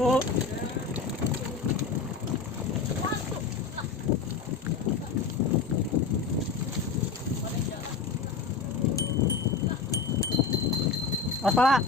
Bu. Aspala.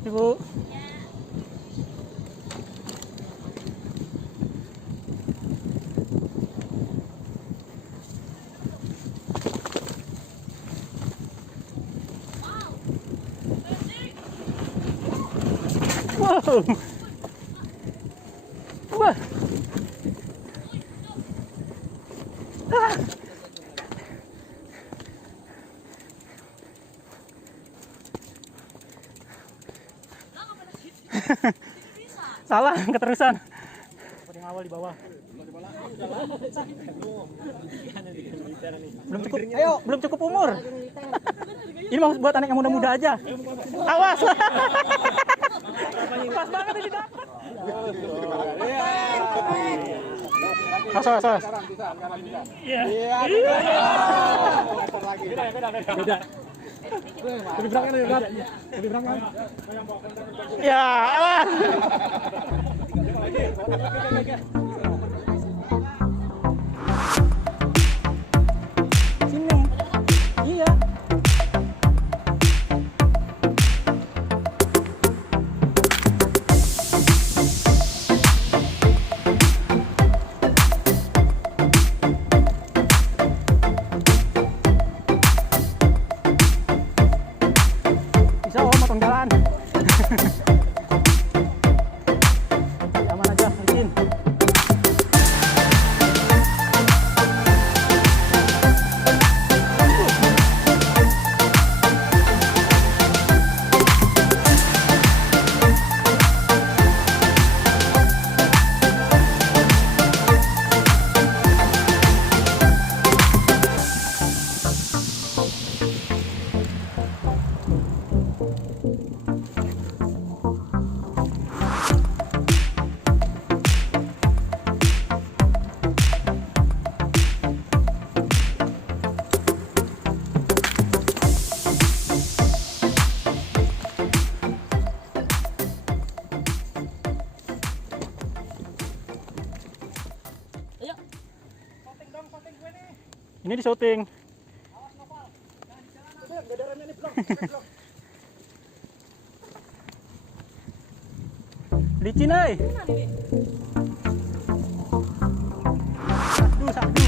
Ibu. Wow. Wah. Ah. Salah, keterusan. Yang awal di bawah. Belum cukup. Ayo, belum cukup umur. Ini mau buat anak yang muda-muda aja. Awas. Pas banget ini dapat. Awas. Iya. Beda. Lebih berat kan? Lebih berat kan? Ya, awas. Sini. Iya. Bisa motong jalan. Aman aja, licin. Ini di syuting. Licin ay. Sadu.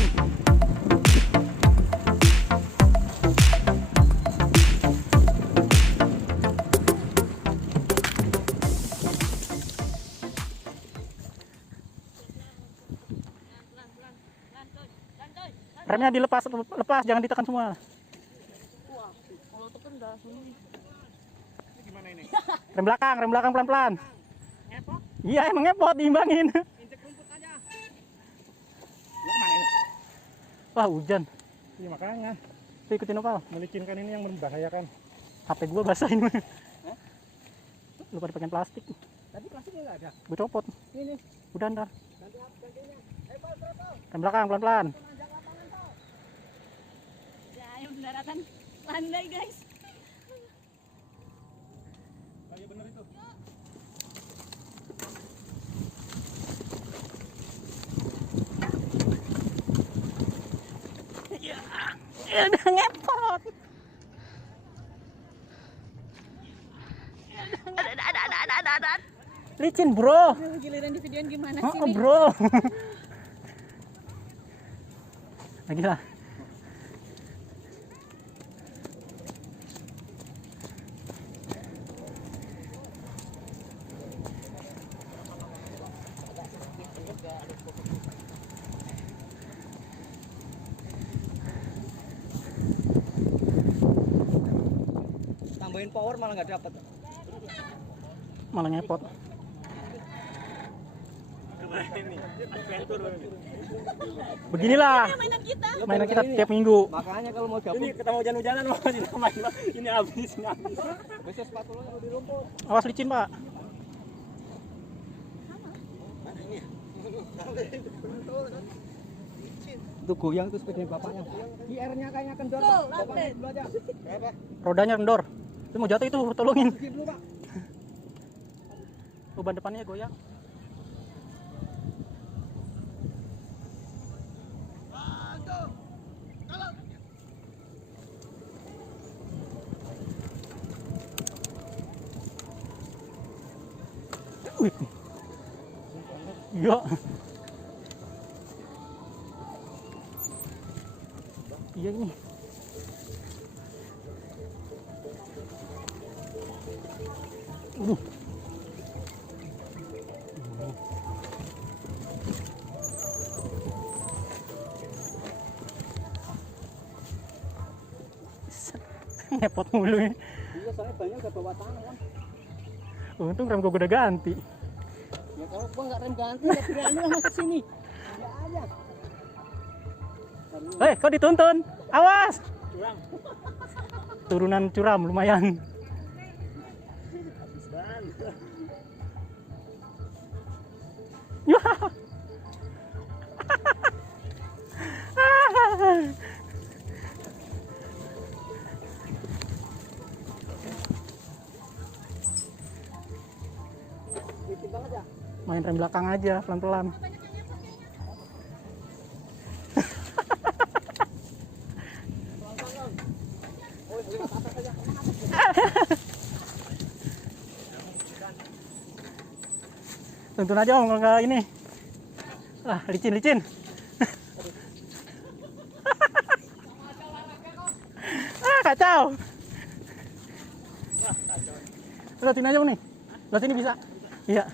Remnya dilepas, jangan ditekan semua. Wah, kalau tekan dah sunyi. Ini gimana ini? Rem belakang pelan-pelan. Ngepot? Iya, emang ngepot, diimbangin. Injek rumput aja. Lu kemana ini? Wah, hujan. Iya makanya. Tuh, ikutin opal. Melicinkan ini yang membahayakan. HP gua basahin. Lu pada pakai plastik. Tadi plastiknya nggak ada. Gua copot. Ini. Udah ntar. Gantinya. Pal, Pal. Rem belakang pelan-pelan. Ya, ayo daratan landai guys. Iya bener itu. Ya udah ngepot. Ada. Licin bro. Giliran di videoin gimana sih Oh nih? bro. Lagi lah. Tambahin power malah nggak dapat. Malah ngepot. Beginilah mainan kita tiap minggu. Makanya kalau mau gabung Ini kita mau hujan-hujanan mau main ini habis. besok sepatu lo di rumput. Awas licin pak. Itu goyang tuh sepeda bapaknya. IR-nya kayaknya kendor. Pak. Bapaknya dulu aja. Berapa? Rodanya kendor. Itu mau jatuh itu tolongin. Pergi dulu, Pak. Oh, ban depannya goyang. Wih. Iya. Iya ini. Aduh. Ngepot mulu ya. Iya, soalnya banyak udah bawa tanah kan. Untung rem gua udah ganti. Ya kalau gua nggak rem ganti, ya berani lah masuk sini. Ya aja. Kau dituntun. Awas. Turunan curam lumayan. Ya. Main rem belakang aja pelan-pelan. Tuntun aja om kalau nggak ini. Ah, licin. Ah, kacau. Lihat sini aja om nih. Lihat sini bisa. Iya.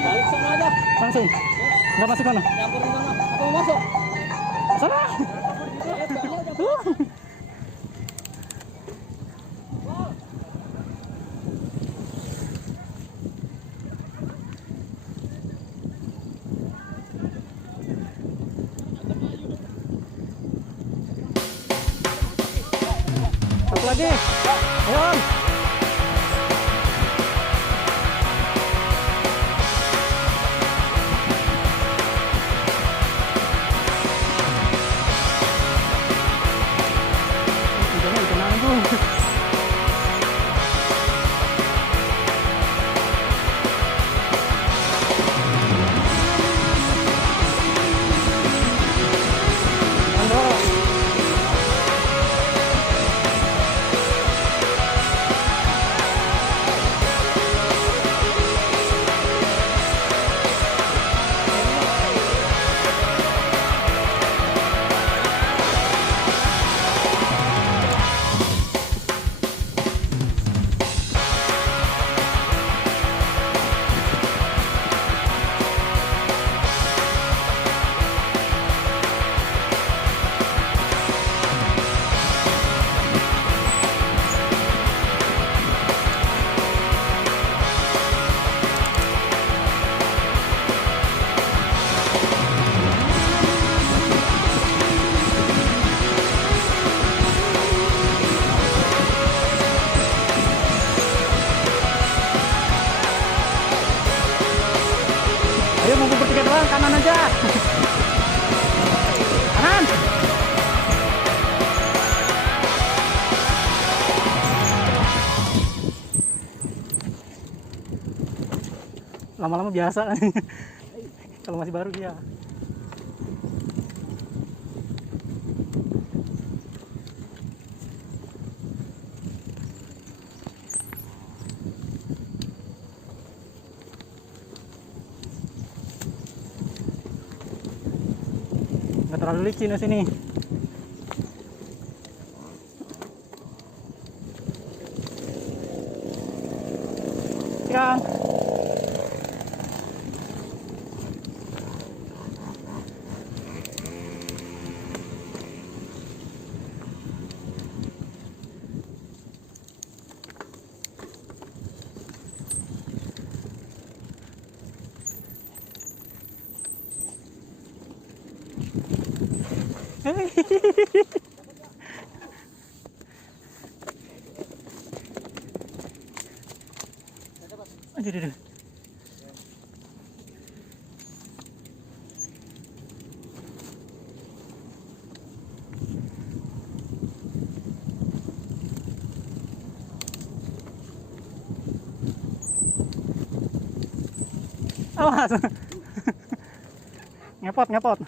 Balik sana aja. Langsung. Nggak masuk mana? Nyamperin sana. Apa mau masuk? Sana. Satu lagi. Ayo om. Udahnya udah nanggung. Andro. kanan aja. Kanan. Lama-lama biasa. Kalau masih baru dia. Nggak terlalu licin di sini. Ikan. Aduh, aduh, aduh. Awas. Ngepot, ngepot.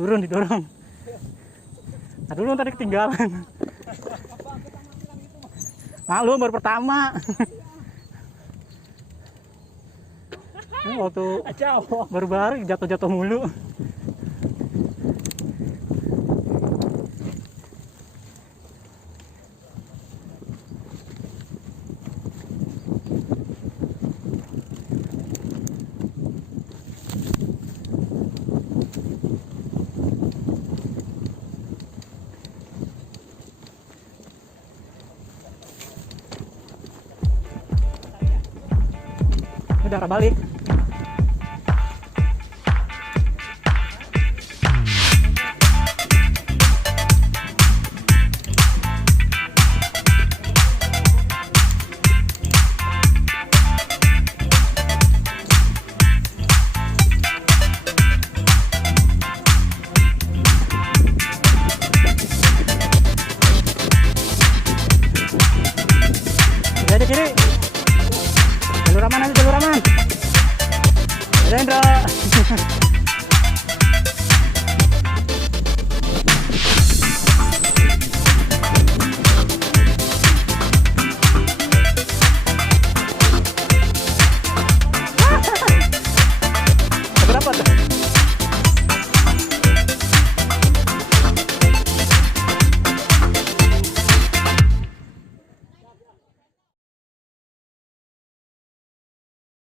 Turun, didorong. Nah dulu tadi ketinggalan. Maklum baru pertama. Ini waktu baru-baru jatuh-jatuh mulu. Udah arah balik. Jadi kiri. Jalur aman aja, jalur aman. Rendra.